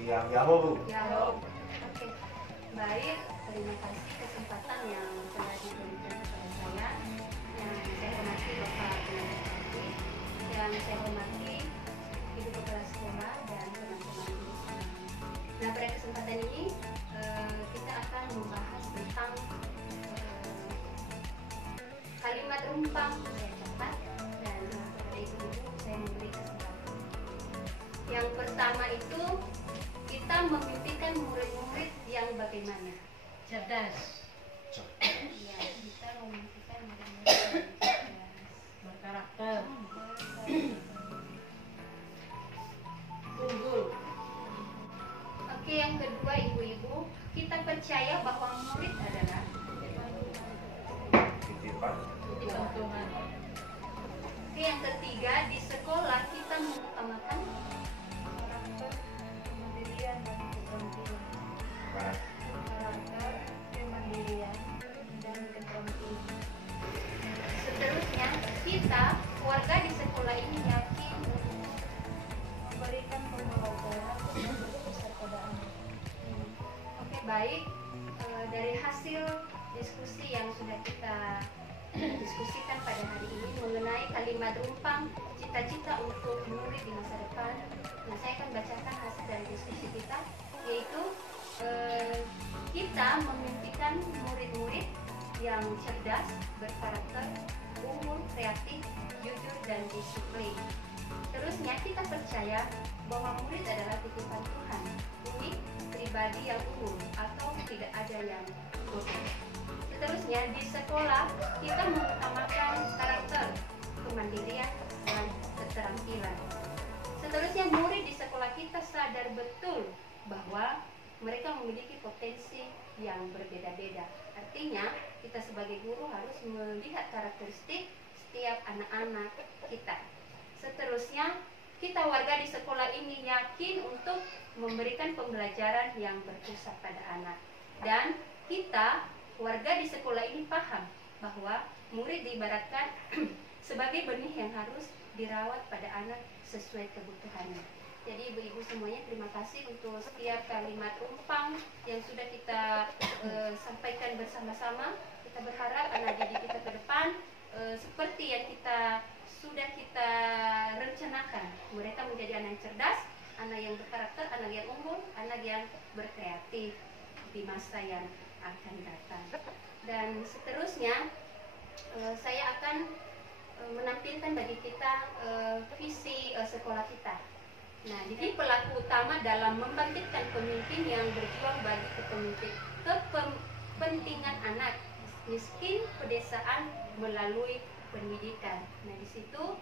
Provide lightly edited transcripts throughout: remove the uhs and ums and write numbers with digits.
siang. Ya, Bu. Ya, oke. Baik, terima kasih kesempatan yang telah diberikan kepada saya. Yang saya hormati Bapak Tenaga Kerja, yang saya hormati Ibu Kepala Sekolah dan teman-teman guru semua. Nah, pada kesempatan ini kita akan membahas tentang kalimat rumpang. Saya catat dan kepada ibu-ibu saya memberi kesempatan. Yang pertama itu, kita memimpikan murid-murid yang bagaimana? Cerdas, Ya, kita memimpikan murid-murid yang cerdas, berkarakter, unggul, Oke, yang kedua ibu-ibu, kita percaya bahwa murid adalah Titipan. titipan Tuhan, Oke, yang ketiga, di sekolah kita mengutamakan karakter, kemandirian dan keterampilan. Nah, Karakter, kemandirian dan keterampilan. seterusnya, kita warga di sekolah ini yakin untuk Memberikan pembelajaran untuk peserta anak. Oke, baik. Dari hasil diskusi yang sudah kita diskusikan pada hari ini mengenai kalimat rumpang cita-cita untuk murid di masa depan. Nah, saya akan bacakan hasil dari diskusi kita, yaitu kita memimpikan murid-murid yang cerdas, berkarakter, unggul, kreatif, jujur, dan disiplin. Terusnya, kita percaya bahwa murid adalah titipan Tuhan, unik, pribadi yang unggul, atau tidak ada yang bodoh. Seterusnya, di sekolah kita mengutamakan karakter, kemandirian, dan keterampilan. Seterusnya, murid di sekolah kita sadar betul bahwa mereka memiliki potensi yang berbeda-beda. Artinya, kita sebagai guru harus melihat karakteristik setiap anak-anak kita. Seterusnya, kita warga di sekolah ini yakin untuk memberikan pembelajaran yang berpusat pada anak. Dan kita warga di sekolah ini paham bahwa murid diibaratkan sebagai benih yang harus dirawat pada anak sesuai kebutuhannya. Jadi ibu-ibu semuanya, terima kasih untuk setiap kalimat rumpang yang sudah kita sampaikan bersama-sama. Kita berharap anak didik kita ke depan seperti yang sudah kita rencanakan. Mereka menjadi anak yang cerdas, anak yang berkarakter, anak yang unggul, anak yang berkreatif di masa yang akan datang. Dan seterusnya, saya akan menampilkan bagi kita visi sekolah kita. Nah, jadi pelaku utama dalam membangkitkan pemimpin yang berjuang bagi kepentingan anak miskin pedesaan melalui pendidikan. Nah, di situ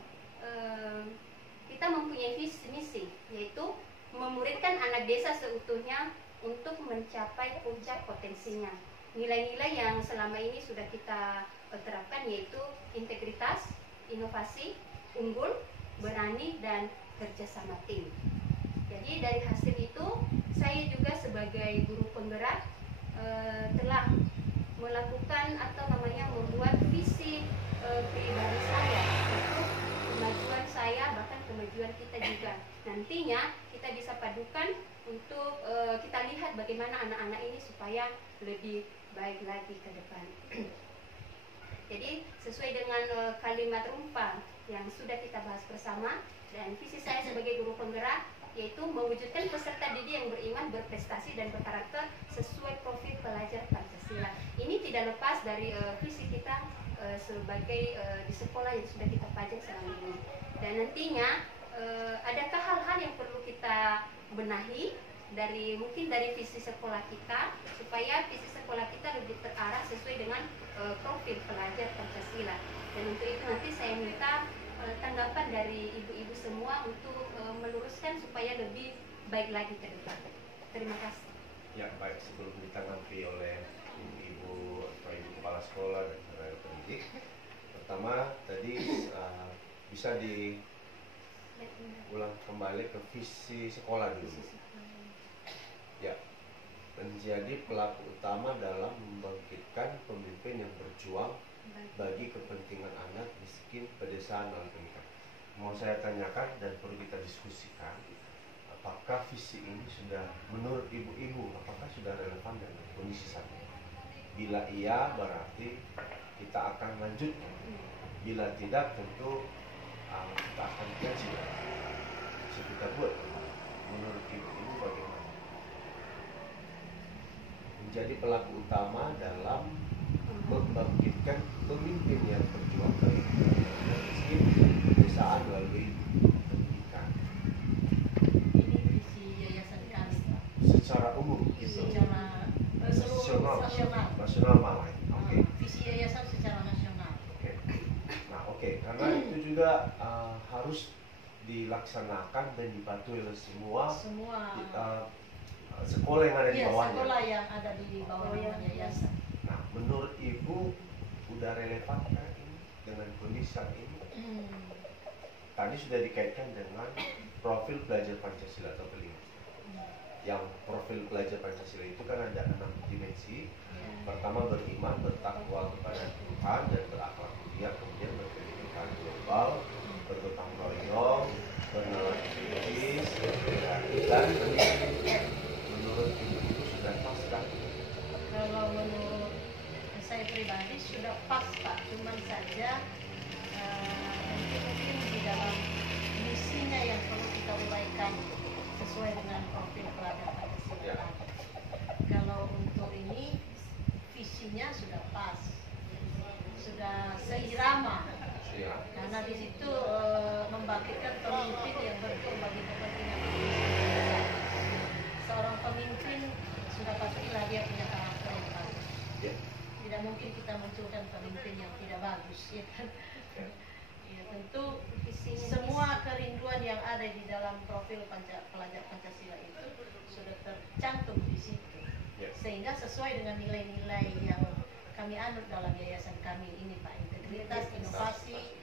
kita mempunyai visi misi, yaitu memuridkan anak desa seutuhnya untuk mencapai puncak potensinya. Nilai-nilai yang selama ini sudah kita terapkan yaitu integritas, inovasi, unggul, berani, dan kerjasama tim. Jadi dari hasil itu, saya juga sebagai guru penggerak telah melakukan membuat visi pribadi saya, yaitu kemajuan saya, bahkan kemajuan kita juga. Nantinya kita bisa padukan untuk kita lihat bagaimana anak-anak ini supaya lebih baik lagi ke depan. Jadi sesuai dengan kalimat rumpang yang sudah kita bahas bersama, dan visi saya sebagai guru penggerak yaitu mewujudkan peserta didik yang beriman, berprestasi, dan berkarakter sesuai profil pelajar Pancasila. Ini tidak lepas dari visi kita sebagai di sekolah yang sudah kita pajang selama ini. Dan nantinya adakah hal-hal yang perlu kita benahi mungkin dari visi sekolah kita, supaya visi sekolah kita lebih terarah sesuai dengan profil pelajar Pancasila. Dan untuk itu nanti saya minta tanggapan dari ibu-ibu semua untuk meluruskan supaya lebih baik lagi ke depan. Terima kasih. ya baik, sebelum ditanggapi oleh ibu-ibu atau ibu kepala sekolah dan tenaga pendidik, pertama tadi bisa diulang kembali ke visi sekolah dulu. Ya, menjadi pelaku utama dalam membangkitkan pemimpin yang berjuang bagi kepentingan anak miskin pedesaan melalui pendidikan. Mau saya tanyakan dan perlu kita diskusikan, apakah visi ini sudah menurut ibu-ibu apakah sudah relevan dengan kondisi saat ini? Bila iya, berarti kita akan lanjutkan. Bila tidak, tentu kita akan kaji. Bisa kita buat. Menurut ibu-ibu bagaimana? Menjadi pelaku utama dalam membangkitkan pemimpin yang berjuang dari miskin pedesaan melalui pendidikan. Ini visi yayasan kami, Pak. Secara umum gitu. Secara seluruh nasional. Nasional malah. Oke. Visi yayasan secara nasional. Oke. Nah, oke, karena itu juga harus dilaksanakan dan dipatuhi oleh semua sekolah yang ada di Iya, bawahnya. sekolah yang ada di bawah yayasan. Nah, menurut ibu udah relevan kan ini dengan kondisi saat ini? Tadi sudah dikaitkan dengan profil pelajar Pancasila atau kelima. Yang profil pelajar Pancasila itu kan ada 6 dimensi. Pertama beriman, bertakwa kepada Tuhan dan berakhlak mulia, kemudian berpendidikan global, bergotong royong, bernalar kritis, dan menurut ibu itu sudah pas kan? Kalau menurut saya pribadi sudah pas, Pak. Cuman saja mungkin di dalam misinya yang perlu kita uraikan sesuai dengan profil pelajar Pancasila. Ya. Kalau untuk ini visinya sudah pas, sudah seirama. Iya. Karena di situ membangkitkan pemimpin yang berjuang bagi kepentingan bangsa. Seorang pemimpin sudah pastilah dia punya karakter yang bagus. Ya. Tidak mungkin kita munculkan pemimpin yang tidak bagus, ya kan? Ya. Ya, tentu Visinya semua kerinduan yang ada di dalam profil pelajar Pancasila itu sudah tercantum di situ. Ya. Sehingga sesuai dengan nilai-nilai yang kami anut dalam yayasan kami ini, Pak. Integritas, inovasi,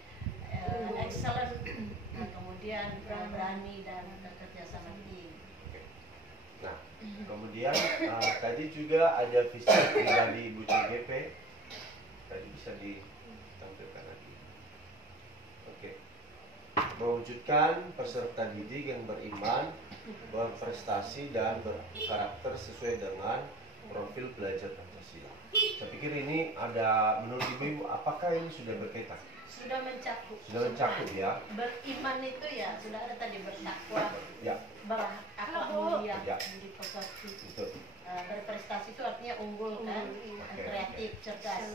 excellent, dan kemudian berani dan kerjasama tim. Nah, kemudian tadi juga ada visi dari Ibu CGP. Tadi bisa ditampilkan lagi. Oke. Mewujudkan peserta didik yang beriman, berprestasi dan berkarakter sesuai dengan profil pelajar Pancasila. Saya pikir ini ada, menurut Ibu, apakah ini sudah berkaitan? Sudah mencakup. Sudah mencakup ya? Beriman itu ya sudah ada tadi, bertakwa, Ya, berakhlak mulia, Ya. budi pekerti. itu. Berprestasi itu artinya unggul kan, kreatif, cerdas,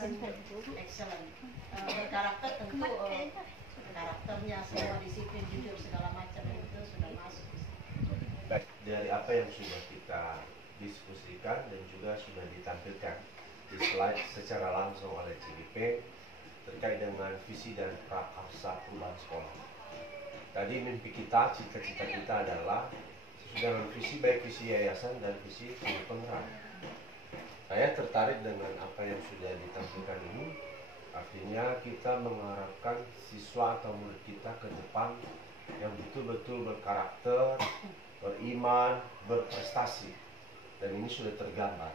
excellent. Berkarakter tentu karakternya semua disiplin, jujur, segala macam itu sudah masuk. Baik, dari apa yang sudah kita diskusikan dan juga sudah ditampilkan di slide secara langsung oleh CGP terkait dengan visi dan prakarsa perubahan sekolah. Tadi mimpi kita, cita-cita kita adalah dengan visi, baik visi yayasan dan visi penggerak. Saya tertarik dengan apa yang sudah ditampilkan ini. Artinya kita mengharapkan siswa atau murid kita ke depan yang betul-betul berkarakter, beriman, berprestasi. Dan ini sudah tergambar.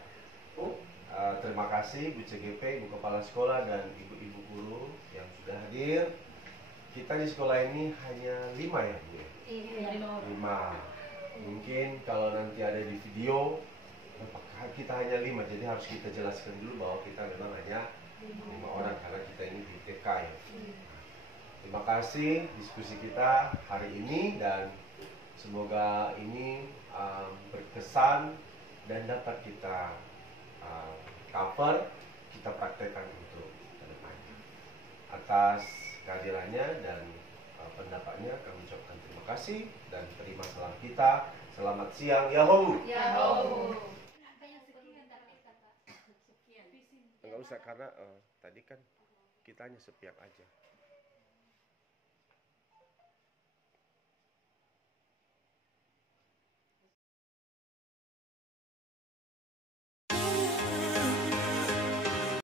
Terima kasih Bu CGP, Ibu Kepala Sekolah, dan Ibu-Ibu Guru yang sudah hadir. Kita di sekolah ini hanya 5 ya Bu? Iya. 5. Mungkin kalau nanti ada di video, kita hanya 5, jadi harus kita jelaskan dulu bahwa kita memang hanya 5 orang karena kita ini di TK ya. Terima kasih diskusi kita hari ini dan semoga ini berkesan dan dapat kita cover, kita praktekkan untuk ke depannya. Atas kehadirannya dan pendapatnya kami ucapkan terima kasih dan terima salam kita. Selamat siang, Yahoo! Yahoo! Apa yang sekian dari kata? Sekian. Enggak usah karena tadi kan kita hanya sepiak aja.